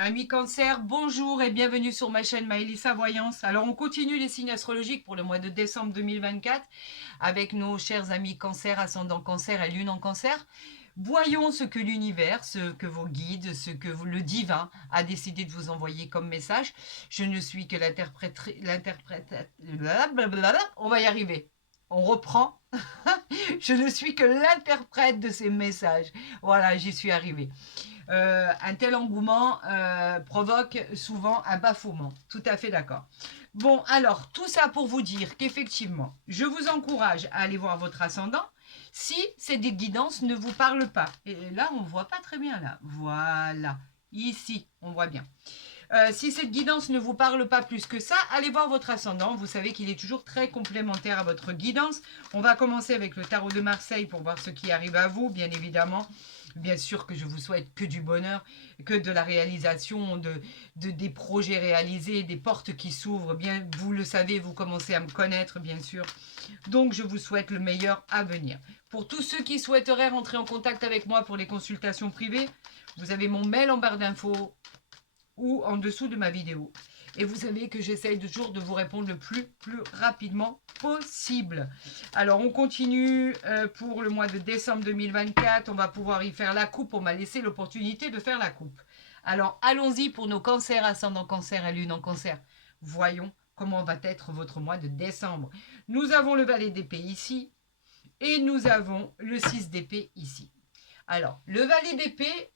Amis Cancer, bonjour et bienvenue sur ma chaîne Maëlissa Voyance. Alors on continue les signes astrologiques pour le mois de décembre 2024 avec nos chers amis Cancer, ascendant Cancer et Lune en Cancer. Voyons ce que l'univers, ce que vos guides, le divin a décidé de vous envoyer comme message. Je ne suis que l'interprète... On va y arriver. On reprend. Je ne suis que l'interprète de ces messages. Voilà, j'y suis arrivée. Un tel engouement provoque souvent un bafouement. Tout à fait d'accord. Bon, alors, tout ça pour vous dire qu'effectivement, je vous encourage à aller voir votre ascendant si ces guidances ne vous parlent pas. Et là, on ne voit pas très bien, là. Voilà. Ici, on voit bien. Si cette guidance ne vous parle pas plus que ça, allez voir votre ascendant. Vous savez qu'il est toujours très complémentaire à votre guidance. On va commencer avec le tarot de Marseille pour voir ce qui arrive à vous, bien évidemment. Bien sûr que je vous souhaite que du bonheur, que de la réalisation, des projets réalisés, des portes qui s'ouvrent. Bien, vous le savez, vous commencez à me connaître, bien sûr. Donc, je vous souhaite le meilleur à venir. Pour tous ceux qui souhaiteraient rentrer en contact avec moi pour les consultations privées, vous avez mon mail en barre d'infos ou en dessous de ma vidéo. Et vous savez que j'essaye toujours de vous répondre le plus rapidement possible. Alors, on continue pour le mois de décembre 2024. On va pouvoir y faire la coupe. On m'a laissé l'opportunité de faire la coupe. Alors, allons-y pour nos cancers, ascendant cancer et lune en cancer. Voyons comment va être votre mois de décembre. Nous avons le valet d'épée ici et nous avons le 6 d'épée ici. Alors, le valet d'épée,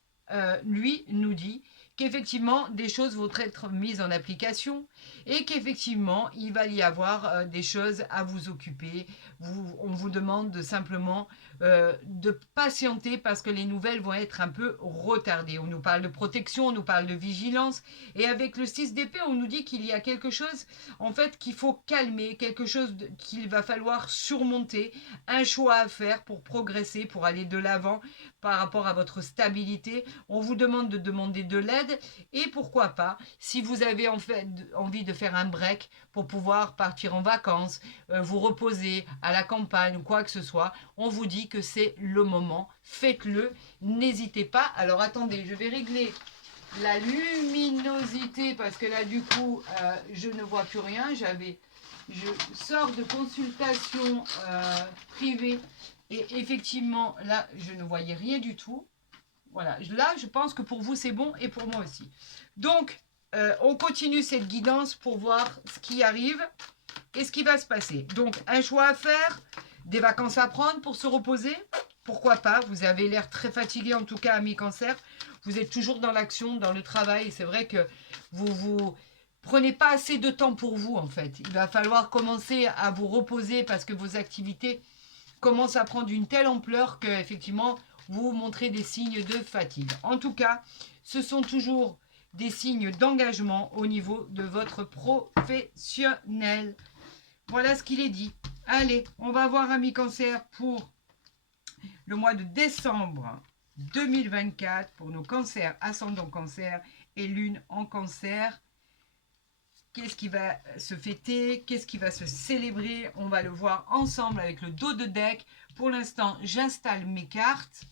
lui, nous dit qu'effectivement, des choses vont être mises en application et qu'effectivement, il va y avoir des choses à vous occuper. On vous demande de simplement de patienter parce que les nouvelles vont être un peu retardées. On nous parle de protection, on nous parle de vigilance. Et avec le 6 d'épée, on nous dit qu'il y a quelque chose, en fait, qu'il faut calmer, quelque chose qu'il va falloir surmonter, un choix à faire pour progresser, pour aller de l'avant par rapport à votre stabilité. On vous demande de demander de l'aide et pourquoi pas, si vous avez en fait envie de faire un break pour pouvoir partir en vacances, vous reposer à la campagne ou quoi que ce soit, on vous dit que c'est le moment. Faites-le, n'hésitez pas. Alors attendez, je vais régler la luminosité parce que là du coup je ne vois plus rien. Je sors de consultation privée et effectivement là je ne voyais rien du tout. Voilà, là je pense que pour vous c'est bon et pour moi aussi. Donc on continue cette guidance pour voir ce qui arrive et ce qui va se passer. Donc un choix à faire, des vacances à prendre pour se reposer. Pourquoi pas? Vous avez l'air très fatigué en tout cas, ami cancer. Vous êtes toujours dans l'action, dans le travail. C'est vrai que vous prenez pas assez de temps pour vous en fait. Il va falloir commencer à vous reposer parce que vos activités commencent à prendre une telle ampleur que effectivement vous montrez des signes de fatigue. En tout cas, ce sont toujours des signes d'engagement au niveau de votre professionnel. Voilà ce qu'il est dit. Allez, on va voir ami cancer pour le mois de décembre 2024 pour nos cancers, ascendant cancer et lune en cancer. Qu'est-ce qui va se fêter? Qu'est-ce qui va se célébrer? On va le voir ensemble avec le dos de deck. Pour l'instant, j'installe mes cartes.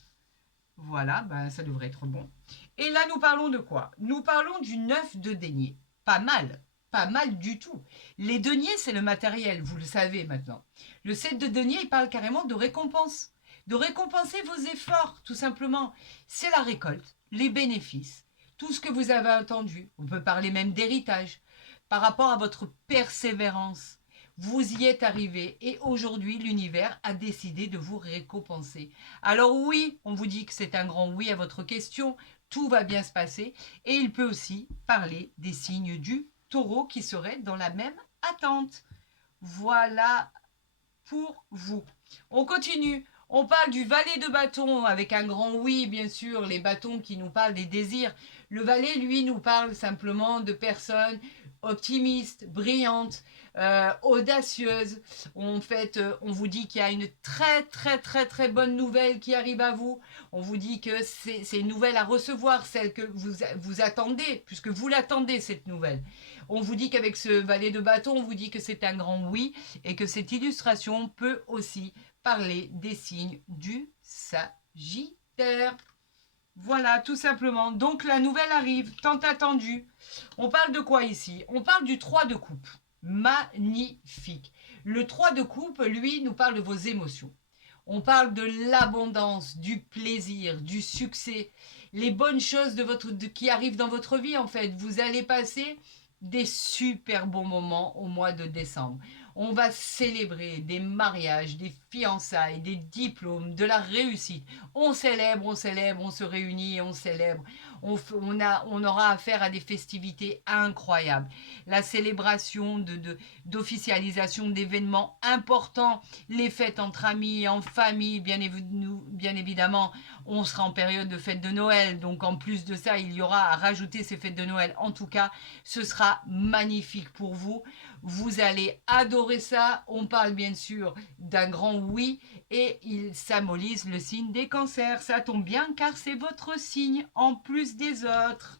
Voilà, ben, ça devrait être bon. Et là, nous parlons de quoi? Nous parlons du 9 de denier. Pas mal, pas mal du tout. Les deniers, c'est le matériel, vous le savez maintenant. Le 7 de denier, il parle carrément de récompense. De récompenser vos efforts, tout simplement. C'est la récolte, les bénéfices, tout ce que vous avez attendu. On peut parler même d'héritage. Par rapport à votre persévérance, vous y êtes arrivé et aujourd'hui, l'univers a décidé de vous récompenser. Alors oui, on vous dit que c'est un grand oui à votre question, tout va bien se passer et il peut aussi parler des signes du taureau qui seraient dans la même attente. Voilà pour vous. On continue. On parle du valet de bâton avec un grand oui, bien sûr, les bâtons qui nous parlent des désirs. Le valet, lui, nous parle simplement de personnes optimistes, brillantes, audacieuses. En fait, on vous dit qu'il y a une très bonne nouvelle qui arrive à vous. On vous dit que c'est une nouvelle à recevoir, celle que vous attendez, puisque vous l'attendez, cette nouvelle. On vous dit qu'avec ce valet de bâton, on vous dit que c'est un grand oui et que cette illustration peut aussi parler des signes du Sagittaire. Voilà, tout simplement. Donc la nouvelle arrive, tant attendue. On parle de quoi ici? On parle du 3 de coupe. Magnifique. Le 3 de coupe, lui, nous parle de vos émotions. On parle de l'abondance, du plaisir, du succès, les bonnes choses qui arrivent dans votre vie en fait. Vous allez passer des super bons moments au mois de décembre. On va célébrer des mariages, des fiançailles, des diplômes, de la réussite. On célèbre, on célèbre, on se réunit, on célèbre. On aura affaire à des festivités incroyables. La célébration d'officialisation d'événements importants, les fêtes entre amis, en famille, bien évidemment, on sera en période de fête de Noël. Donc en plus de ça, il y aura à rajouter ces fêtes de Noël. En tout cas, ce sera magnifique pour vous. Vous allez adorer ça. On parle bien sûr d'un grand oui et il symbolise le signe des cancers. Ça tombe bien car c'est votre signe en plus des autres.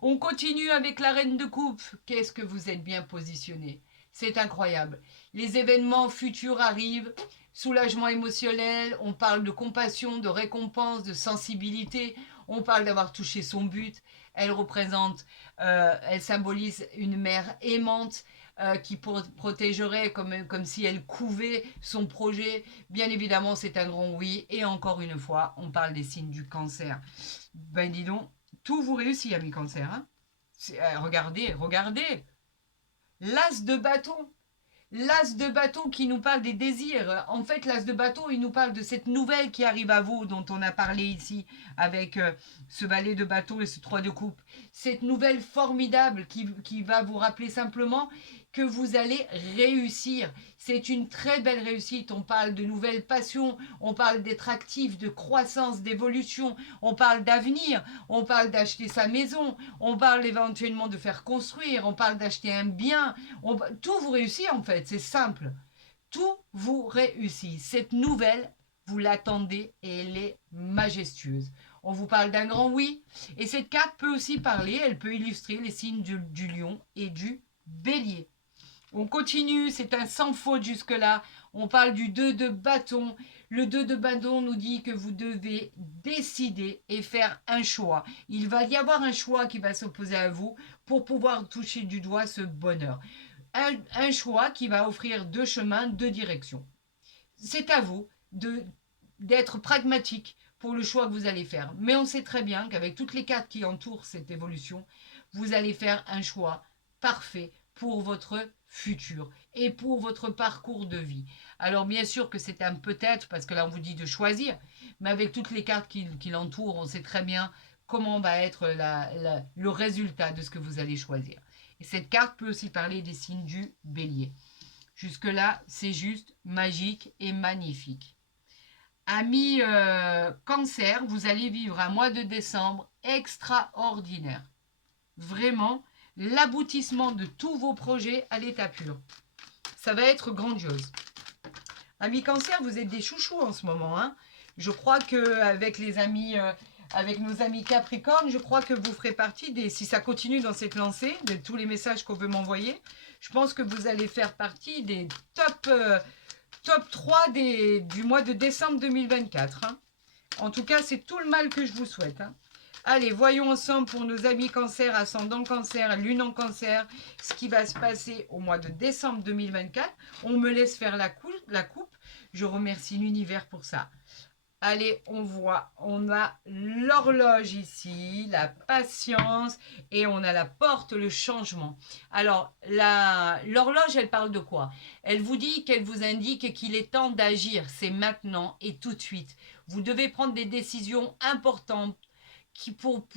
On continue avec la reine de coupe. Qu'est-ce que vous êtes bien positionné. C'est incroyable. Les événements futurs arrivent. Soulagement émotionnel, on parle de compassion, de récompense, de sensibilité. On parle d'avoir touché son but. Elle symbolise une mère aimante qui protégerait comme si elle couvait son projet. Bien évidemment, c'est un grand oui. Et encore une fois, on parle des signes du cancer. Ben dis donc, tout vous réussit, ami cancer. Hein. Regardez, regardez. L'as de bâton. L'as de bâton qui nous parle des désirs. En fait, l'as de bâton, il nous parle de cette nouvelle qui arrive à vous, dont on a parlé ici, avec ce valet de bâton et ce 3 de coupe. Cette nouvelle formidable qui va vous rappeler simplement que vous allez réussir. C'est une très belle réussite. On parle de nouvelles passions, on parle d'être actif, de croissance, d'évolution, on parle d'avenir, on parle d'acheter sa maison, on parle éventuellement de faire construire, on parle d'acheter un bien. Tout vous réussit en fait, c'est simple. Tout vous réussit. Cette nouvelle, vous l'attendez et elle est majestueuse. On vous parle d'un grand oui. Et cette carte peut aussi parler, elle peut illustrer les signes du lion et du bélier. On continue, c'est un sans faute jusque-là. On parle du 2 de bâton. Le 2 de bâton nous dit que vous devez décider et faire un choix. Il va y avoir un choix qui va s'opposer à vous pour pouvoir toucher du doigt ce bonheur. Un choix qui va offrir deux chemins, deux directions. C'est à vous d'être pragmatique pour le choix que vous allez faire. Mais on sait très bien qu'avec toutes les cartes qui entourent cette évolution, vous allez faire un choix parfait pour votre futur et pour votre parcours de vie. Alors bien sûr que c'est un peut-être, parce que là on vous dit de choisir, mais avec toutes les cartes qui l'entourent, on sait très bien comment va être le résultat de ce que vous allez choisir. Et cette carte peut aussi parler des signes du bélier. Jusque-là, c'est juste magique et magnifique. Amis cancer, vous allez vivre un mois de décembre extraordinaire. Vraiment, l'aboutissement de tous vos projets à l'état pur. Ça va être grandiose. Amis cancer, vous êtes des chouchous en ce moment. Hein. Je crois qu'avec avec nos amis Capricorne, je crois que vous ferez partie si ça continue dans cette lancée, de tous les messages qu'on veut m'envoyer, je pense que vous allez faire partie des top 3 du mois de décembre 2024. Hein. En tout cas, c'est tout le mal que je vous souhaite. Hein. Allez, voyons ensemble pour nos amis cancer, ascendant cancer, lune en cancer, ce qui va se passer au mois de décembre 2024. On me laisse faire la coupe. Je remercie l'univers pour ça. Allez, on a l'horloge ici, la patience et on a la porte, le changement. Alors, l'horloge, elle parle de quoi? Elle vous dit qu'elle vous indique qu'il est temps d'agir. C'est maintenant et tout de suite. Vous devez prendre des décisions importantes pour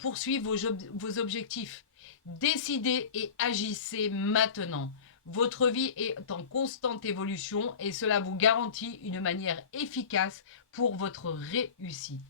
poursuivre vos objectifs. Décidez et agissez maintenant. Votre vie est en constante évolution et cela vous garantit une manière efficace pour votre réussite.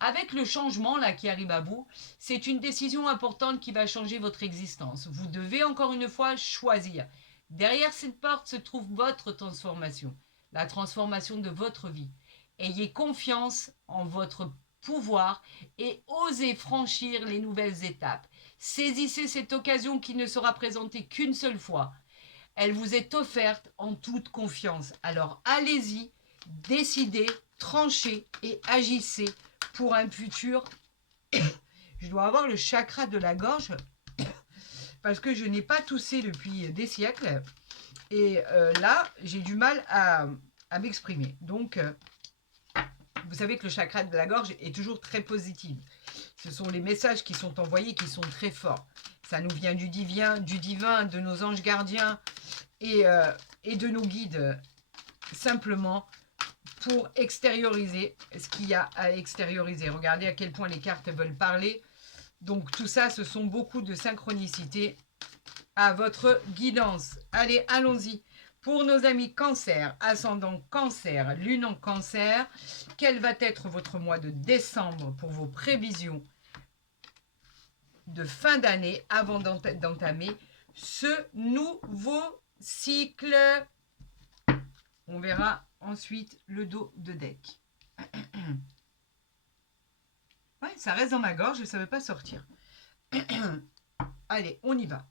Avec le changement là qui arrive à vous, c'est une décision importante qui va changer votre existence. Vous devez encore une fois choisir. Derrière cette porte se trouve votre transformation, la transformation de votre vie. Ayez confiance en votre pouvoir et osez franchir les nouvelles étapes. Saisissez cette occasion qui ne sera présentée qu'une seule fois. Elle vous est offerte en toute confiance. Alors allez-y, décidez, tranchez et agissez pour un futur Je dois avoir le chakra de la gorge parce que je n'ai pas toussé depuis des siècles. Et là, j'ai du mal à m'exprimer. Donc, vous savez que le chakra de la gorge est toujours très positif. Ce sont les messages qui sont envoyés qui sont très forts. Ça nous vient du divin, de nos anges gardiens et de nos guides, simplement pour extérioriser ce qu'il y a à extérioriser. Regardez à quel point les cartes veulent parler. Donc tout ça, ce sont beaucoup de synchronicité à votre guidance. Allez, allons-y. Pour nos amis cancer, ascendant cancer, lune en cancer, quel va être votre mois de décembre pour vos prévisions de fin d'année avant d'entamer ce nouveau cycle? On verra ensuite le dos de deck. Ouais, ça reste dans ma gorge et ça ne veut pas sortir. Allez, on y va.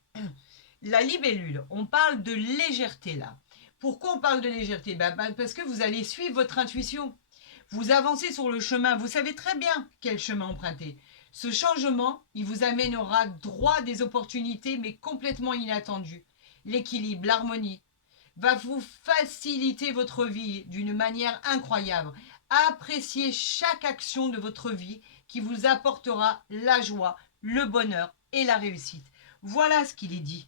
La libellule, on parle de légèreté là. Pourquoi on parle de légèreté? Parce que vous allez suivre votre intuition. Vous avancez sur le chemin, vous savez très bien quel chemin emprunter. Ce changement, il vous amènera droit des opportunités, mais complètement inattendues. L'équilibre, l'harmonie, va vous faciliter votre vie d'une manière incroyable. Appréciez chaque action de votre vie qui vous apportera la joie, le bonheur et la réussite. Voilà ce qu'il est dit.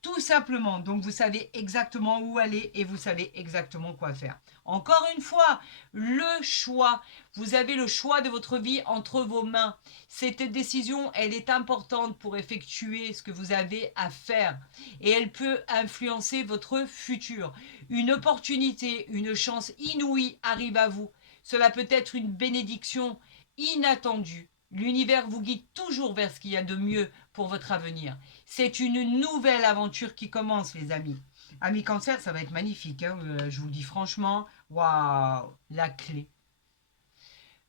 Tout simplement, donc vous savez exactement où aller et vous savez exactement quoi faire. Encore une fois, le choix. Vous avez le choix de votre vie entre vos mains. Cette décision, elle est importante pour effectuer ce que vous avez à faire. Et elle peut influencer votre futur. Une opportunité, une chance inouïe arrive à vous. Cela peut être une bénédiction inattendue. L'univers vous guide toujours vers ce qu'il y a de mieux pour votre avenir. C'est une nouvelle aventure qui commence, les amis. Amis cancer, ça va être magnifique. Hein, je vous le dis franchement. Waouh, la clé.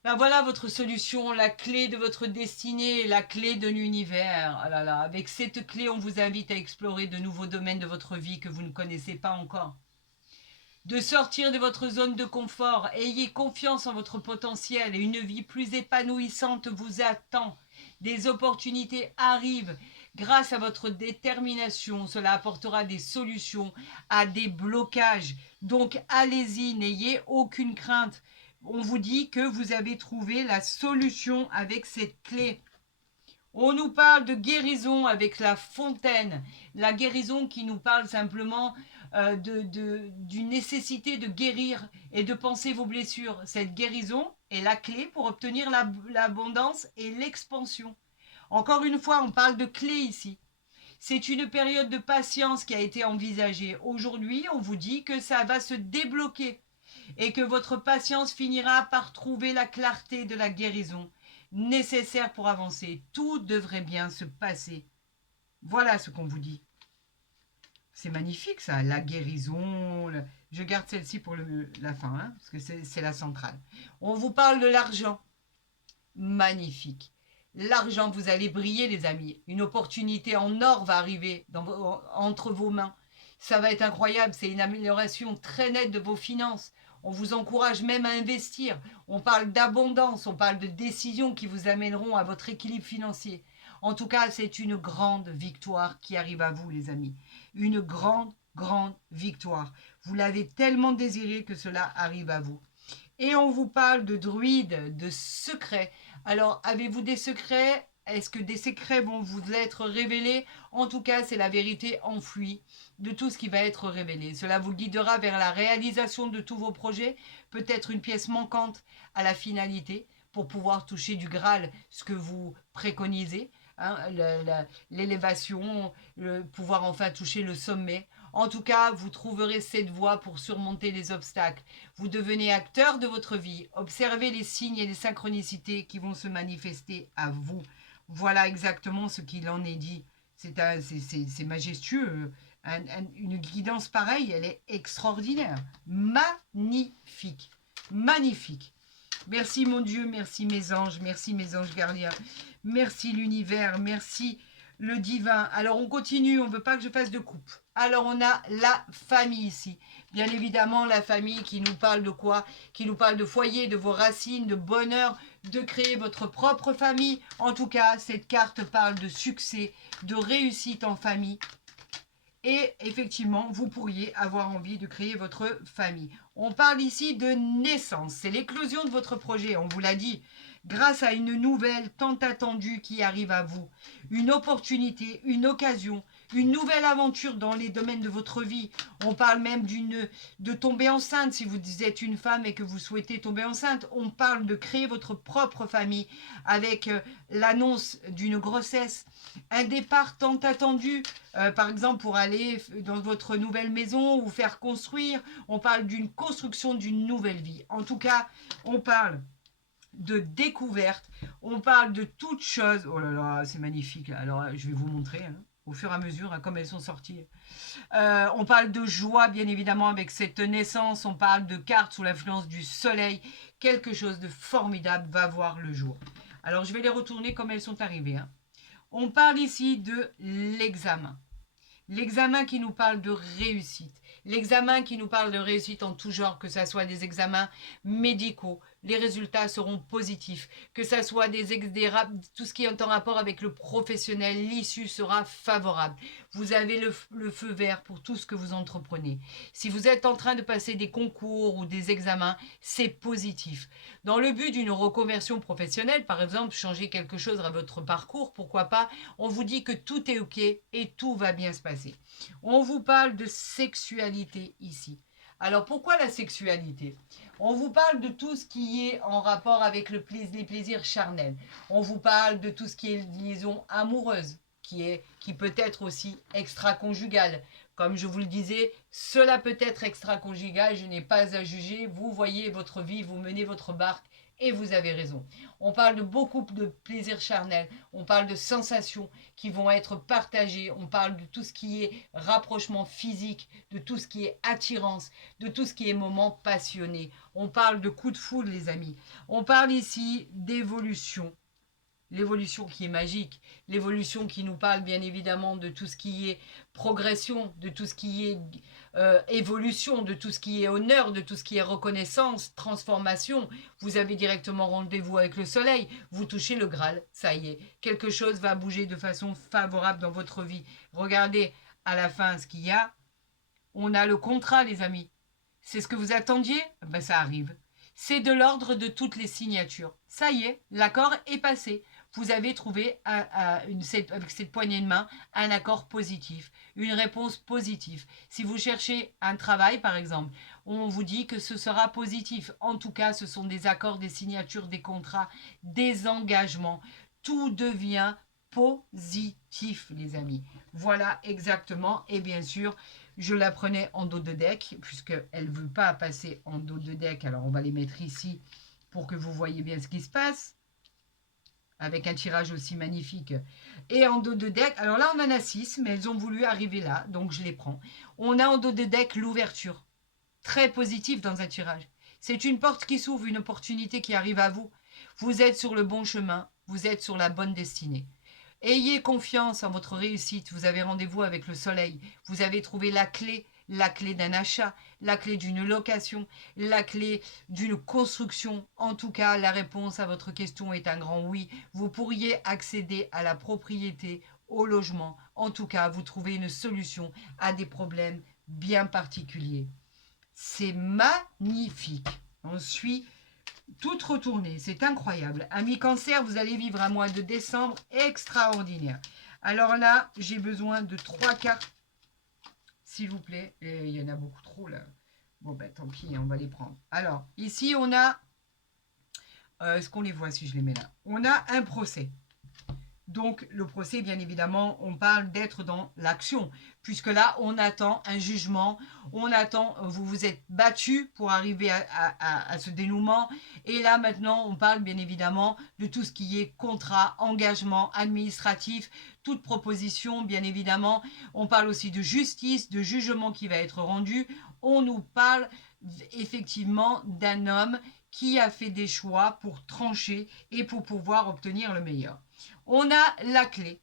Ben voilà votre solution, la clé de votre destinée, la clé de l'univers. Ah là là, avec cette clé, on vous invite à explorer de nouveaux domaines de votre vie que vous ne connaissez pas encore. De sortir de votre zone de confort, ayez confiance en votre potentiel et une vie plus épanouissante vous attend. Des opportunités arrivent. Grâce à votre détermination, cela apportera des solutions à des blocages. Donc allez-y, n'ayez aucune crainte. On vous dit que vous avez trouvé la solution avec cette clé. On nous parle de guérison avec la fontaine. La guérison qui nous parle simplement d'une nécessité de guérir et de penser vos blessures. Cette guérison est la clé pour obtenir l'abondance et l'expansion. Encore une fois, on parle de clé ici. C'est une période de patience qui a été envisagée. Aujourd'hui, on vous dit que ça va se débloquer et que votre patience finira par trouver la clarté de la guérison nécessaire pour avancer. Tout devrait bien se passer. Voilà ce qu'on vous dit. C'est magnifique ça, la guérison. Je garde celle-ci pour la fin, hein, parce que c'est la centrale. On vous parle de l'argent. Magnifique. L'argent, vous allez briller les amis. Une opportunité en or va arriver entre vos mains. Ça va être incroyable, c'est une amélioration très nette de vos finances. On vous encourage même à investir. On parle d'abondance, on parle de décisions qui vous amèneront à votre équilibre financier. En tout cas, c'est une grande victoire qui arrive à vous, les amis. Une grande, grande victoire. Vous l'avez tellement désiré que cela arrive à vous. Et on vous parle de druides, de secrets. Alors, avez-vous des secrets? Est-ce que des secrets vont vous être révélés? En tout cas, c'est la vérité enfouie de tout ce qui va être révélé. Cela vous guidera vers la réalisation de tous vos projets, peut-être une pièce manquante à la finalité pour pouvoir toucher du Graal, ce que vous préconisez, hein, l'élévation, pouvoir enfin toucher le sommet. En tout cas, vous trouverez cette voie pour surmonter les obstacles. Vous devenez acteur de votre vie. Observez les signes et les synchronicités qui vont se manifester à vous. Voilà exactement ce qu'il en est dit. C'est majestueux. Une guidance pareille, elle est extraordinaire. Magnifique. Magnifique. Merci mon Dieu, merci mes anges gardiens. Merci l'univers, merci le divin. Alors, on continue, on ne veut pas que je fasse de coupe. Alors, on a la famille ici. Bien évidemment, la famille qui nous parle de quoi? Qui nous parle de foyer, de vos racines, de bonheur, de créer votre propre famille. En tout cas, cette carte parle de succès, de réussite en famille. Et effectivement, vous pourriez avoir envie de créer votre famille. On parle ici de naissance. C'est l'éclosion de votre projet, on vous l'a dit. Grâce à une nouvelle tant attendue qui arrive à vous. Une opportunité, une occasion, une nouvelle aventure dans les domaines de votre vie. On parle même de tomber enceinte si vous êtes une femme et que vous souhaitez tomber enceinte. On parle de créer votre propre famille avec l'annonce d'une grossesse. Un départ tant attendu, par exemple pour aller dans votre nouvelle maison ou faire construire. On parle d'une construction d'une nouvelle vie. En tout cas, on parle de découverte, on parle de toutes choses. Oh là là, c'est magnifique. Alors, je vais vous montrer au fur et à mesure, comme elles sont sorties. On parle de joie, bien évidemment, avec cette naissance. On parle de cartes sous l'influence du soleil. Quelque chose de formidable va voir le jour. Alors, je vais les retourner comme elles sont arrivées. On parle ici de l'examen. L'examen qui nous parle de réussite. L'examen qui nous parle de réussite en tout genre, que ce soit des examens médicaux, les résultats seront positifs. Que ce soit tout ce qui est en rapport avec le professionnel, l'issue sera favorable. Vous avez le feu vert pour tout ce que vous entreprenez. Si vous êtes en train de passer des concours ou des examens, c'est positif. Dans le but d'une reconversion professionnelle, par exemple, changer quelque chose à votre parcours, pourquoi pas, on vous dit que tout est OK et tout va bien se passer. On vous parle de sexualité ici. Alors pourquoi la sexualité? On vous parle de tout ce qui est en rapport avec les plaisirs charnels. On vous parle de tout ce qui est liaison amoureuse, qui peut être aussi extra-conjugale. Comme je vous le disais, cela peut être extra-conjugal, je n'ai pas à juger. Vous voyez votre vie, vous menez votre barque et vous avez raison. On parle de beaucoup de plaisirs charnels, on parle de sensations qui vont être partagées, on parle de tout ce qui est rapprochement physique, de tout ce qui est attirance, de tout ce qui est moment passionné. On parle de coup de foudre, les amis. On parle ici d'évolution. L'évolution qui est magique, l'évolution qui nous parle bien évidemment de tout ce qui est progression, de tout ce qui est évolution, de tout ce qui est honneur, de tout ce qui est reconnaissance, transformation. Vous avez directement rendez-vous avec le soleil, vous touchez le Graal, ça y est, quelque chose va bouger de façon favorable dans votre vie. Regardez à la fin ce qu'il y a. On a le contrat, les amis. C'est ce que vous attendiez? Ben, ça arrive. C'est de l'ordre de toutes les signatures. Ça y est, l'accord est passé. Vous avez trouvé, avec cette poignée de main, un accord positif, une réponse positive. Si vous cherchez un travail, par exemple, on vous dit que ce sera positif. En tout cas, ce sont des accords, des signatures, des contrats, des engagements. Tout devient positif, les amis. Voilà exactement. Et bien sûr, je la prenais en dos de deck, puisqu'elle ne veut pas passer en dos de deck. Alors, on va les mettre ici pour que vous voyez bien ce qui se passe. Avec un tirage aussi magnifique. Et en dos de deck, alors là, on en a 6, mais elles ont voulu arriver là, donc je les prends. On a en dos de deck l'ouverture. Très positive dans un tirage. C'est une porte qui s'ouvre, une opportunité qui arrive à vous. Vous êtes sur le bon chemin, vous êtes sur la bonne destinée. Ayez confiance en votre réussite. Vous avez rendez-vous avec le soleil. Vous avez trouvé la clé d'un achat, la clé d'une location, la clé d'une construction. En tout cas, la réponse à votre question est un grand oui. Vous pourriez accéder à la propriété, au logement. En tout cas, vous trouvez une solution à des problèmes bien particuliers. C'est magnifique. On suit toute retournée, c'est incroyable. Amis Cancer, vous allez vivre un mois de décembre extraordinaire. Alors là, j'ai besoin de 3 cartes, s'il vous plaît. Et il y en a beaucoup trop là. Bon, ben tant pis, on va les prendre. Alors, ici, on a... Est-ce qu'on les voit si je les mets là? On a un procès. Donc, le procès, bien évidemment, on parle d'être dans l'action, puisque là, on attend un jugement, on attend, vous vous êtes battu pour arriver à ce dénouement, et là, maintenant, on parle, bien évidemment, de tout ce qui est contrat, engagement administratif, toute proposition, bien évidemment. On parle aussi de justice, de jugement qui va être rendu. On nous parle, effectivement, d'un homme qui a fait des choix pour trancher et pour pouvoir obtenir le meilleur. On a la clé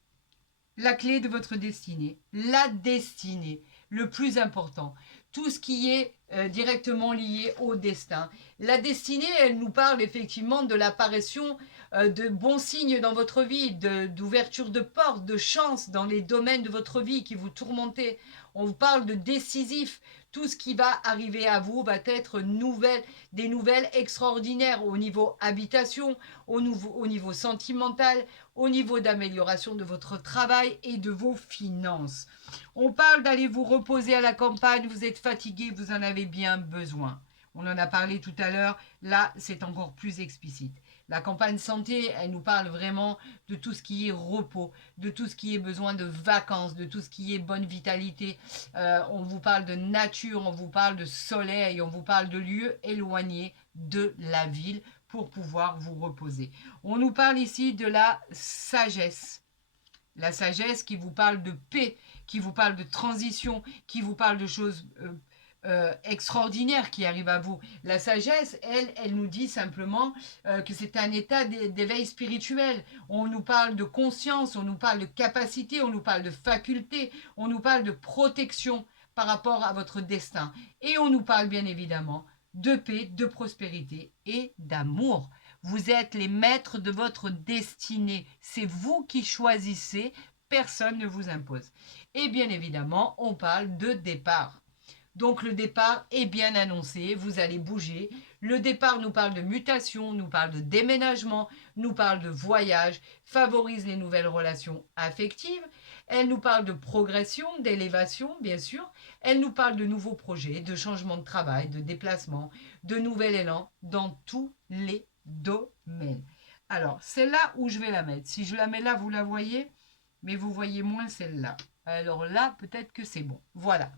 la clé de votre destinée, la destinée, le plus important, tout ce qui est directement lié au destin. La destinée, elle nous parle effectivement de l'apparition de bons signes dans votre vie, d'ouverture de portes, de chance dans les domaines de votre vie qui vous tourmentez. On vous parle de décisif. Tout ce qui va arriver à vous va être des nouvelles extraordinaires au niveau habitation, au niveau sentimental, au niveau d'amélioration de votre travail et de vos finances. On parle d'aller vous reposer à la campagne, vous êtes fatigué, vous en avez bien besoin. On en a parlé tout à l'heure, là c'est encore plus explicite. La campagne santé, elle nous parle vraiment de tout ce qui est repos, de tout ce qui est besoin de vacances, de tout ce qui est bonne vitalité. On vous parle de nature, on vous parle de soleil, on vous parle de lieux éloignés de la ville pour pouvoir vous reposer. On nous parle ici de la sagesse. La sagesse qui vous parle de paix, qui vous parle de transition, qui vous parle de choses extraordinaires qui arrivent à vous. La sagesse, elle nous dit simplement que c'est un état d'éveil spirituel. On nous parle de conscience, on nous parle de capacité, on nous parle de faculté, on nous parle de protection par rapport à votre destin. Et on nous parle bien évidemment de paix, de prospérité et d'amour. Vous êtes les maîtres de votre destinée. C'est vous qui choisissez, personne ne vous impose. Et bien évidemment, on parle de départ. Donc le départ est bien annoncé, vous allez bouger. Le départ nous parle de mutation, nous parle de déménagement, nous parle de voyage, favorise les nouvelles relations affectives. Elle nous parle de progression, d'élévation, bien sûr. Elle nous parle de nouveaux projets, de changement de travail, de déplacement, de nouvel élan dans tous les domaines. Alors, c'est là où je vais la mettre. Si je la mets là, vous la voyez, mais vous voyez moins celle-là. Alors là, peut-être que c'est bon. Voilà.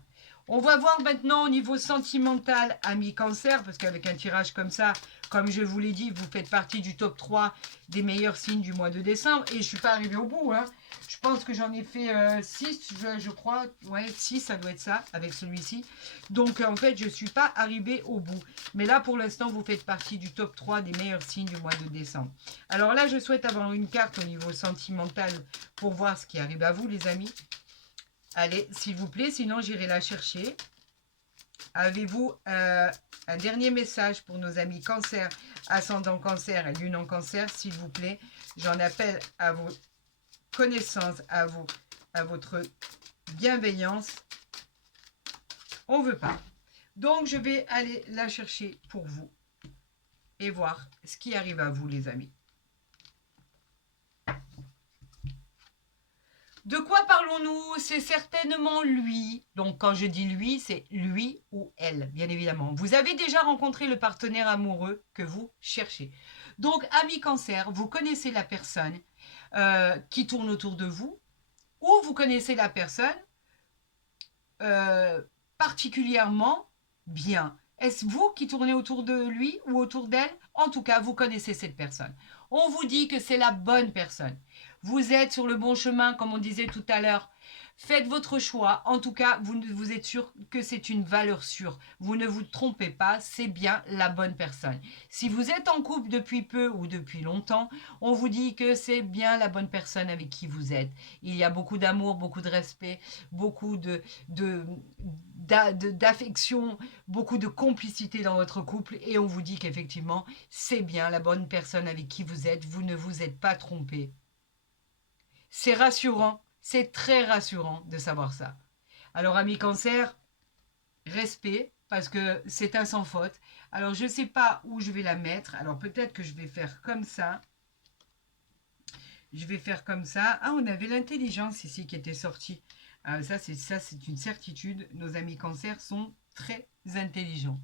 On va voir maintenant au niveau sentimental, amis cancer, parce qu'avec un tirage comme ça, comme je vous l'ai dit, vous faites partie du top 3 des meilleurs signes du mois de décembre. Et je ne suis pas arrivée au bout. Hein. Je pense que j'en ai fait 6, je crois. Ouais, 6, ça doit être ça, avec celui-ci. Donc, en fait, je ne suis pas arrivée au bout. Mais là, pour l'instant, vous faites partie du top 3 des meilleurs signes du mois de décembre. Alors là, je souhaite avoir une carte au niveau sentimental pour voir ce qui arrive à vous, les amis. Allez, s'il vous plaît, sinon j'irai la chercher. Avez-vous un dernier message pour nos amis cancer, ascendant cancer et lune en cancer, s'il vous plaît. J'en appelle à vos connaissances, à votre bienveillance. On ne veut pas. Donc, je vais aller la chercher pour vous et voir ce qui arrive à vous, les amis. De quoi parlons-nous? C'est certainement lui. Donc, quand je dis lui, c'est lui ou elle, bien évidemment. Vous avez déjà rencontré le partenaire amoureux que vous cherchez. Donc, ami cancer, vous connaissez la personne qui tourne autour de vous ou vous connaissez la personne particulièrement bien. Est-ce vous qui tournez autour de lui ou autour d'elle? En tout cas, vous connaissez cette personne. On vous dit que c'est la bonne personne. Vous êtes sur le bon chemin, comme on disait tout à l'heure. Faites votre choix. En tout cas, vous êtes sûr que c'est une valeur sûre. Vous ne vous trompez pas, c'est bien la bonne personne. Si vous êtes en couple depuis peu ou depuis longtemps, on vous dit que c'est bien la bonne personne avec qui vous êtes. Il y a beaucoup d'amour, beaucoup de respect, beaucoup d'affection, beaucoup de complicité dans votre couple et on vous dit qu'effectivement, c'est bien la bonne personne avec qui vous êtes. Vous ne vous êtes pas trompé. C'est rassurant. C'est très rassurant de savoir ça. Alors, amis cancer, respect, parce que c'est un sans faute. Alors, je ne sais pas où je vais la mettre. Alors, peut-être que je vais faire comme ça. Je vais faire comme ça. Ah, on avait l'intelligence ici qui était sortie. Ça, c'est une certitude. Nos amis cancer sont très intelligents.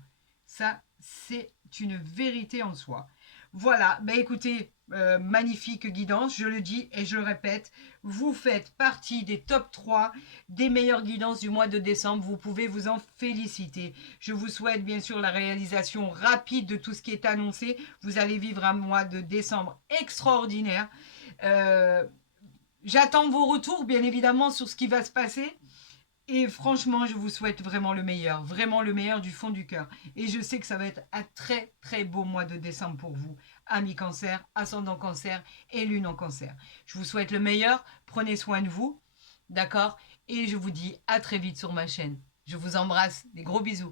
Ça, c'est une vérité en soi. Voilà, ben écoutez, magnifique guidance, je le dis et je le répète, vous faites partie des top 3 des meilleures guidances du mois de décembre, vous pouvez vous en féliciter. Je vous souhaite bien sûr la réalisation rapide de tout ce qui est annoncé, vous allez vivre un mois de décembre extraordinaire. J'attends vos retours bien évidemment sur ce qui va se passer. Et franchement, je vous souhaite vraiment le meilleur du fond du cœur. Et je sais que ça va être un très très beau mois de décembre pour vous, amis cancer, ascendant cancer et lune en cancer. Je vous souhaite le meilleur, prenez soin de vous. d'accord? Et je vous dis à très vite sur ma chaîne. Je vous embrasse, des gros bisous.